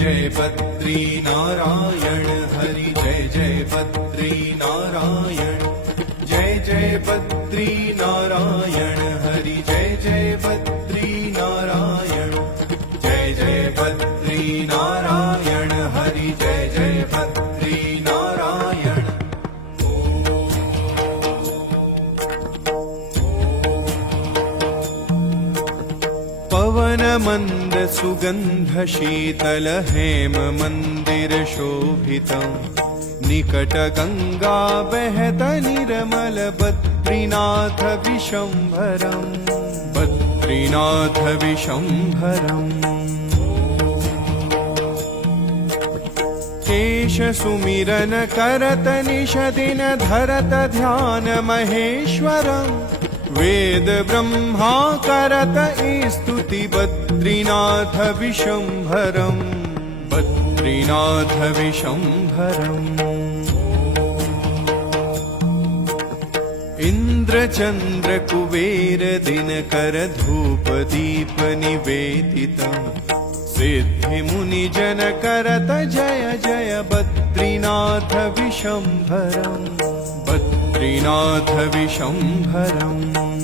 जय बद्री नारायण हरि जय जय बद्री नारायण जय जय बद्री नारायण हरि जय जय बद्री नारायण जय जय बद्री नारायण हरि जय जय बद्री नारायण पवन मंद सुगंध शीतल हेम मंदिर शोभितं निकट गंगा बहत निर्मल बद्रीनाथ विशंभरम् बद्रीनाथ विशंभरम् केश सुमिरन करत निशदिन धरत ध्यान महेश्वरम् वेद ब्रह्मा करत स्तुति बद्रीनाथ विशंभरम् बद्रीनाथ विशंभरम् इंद्र चंद्र कुबेर दिनकर धूप दीप निवेदितम् सिद्धि मुनि जन करत जय जय बद्रीनाथ विशंभरम् बद्रीनाथ विशंभरम्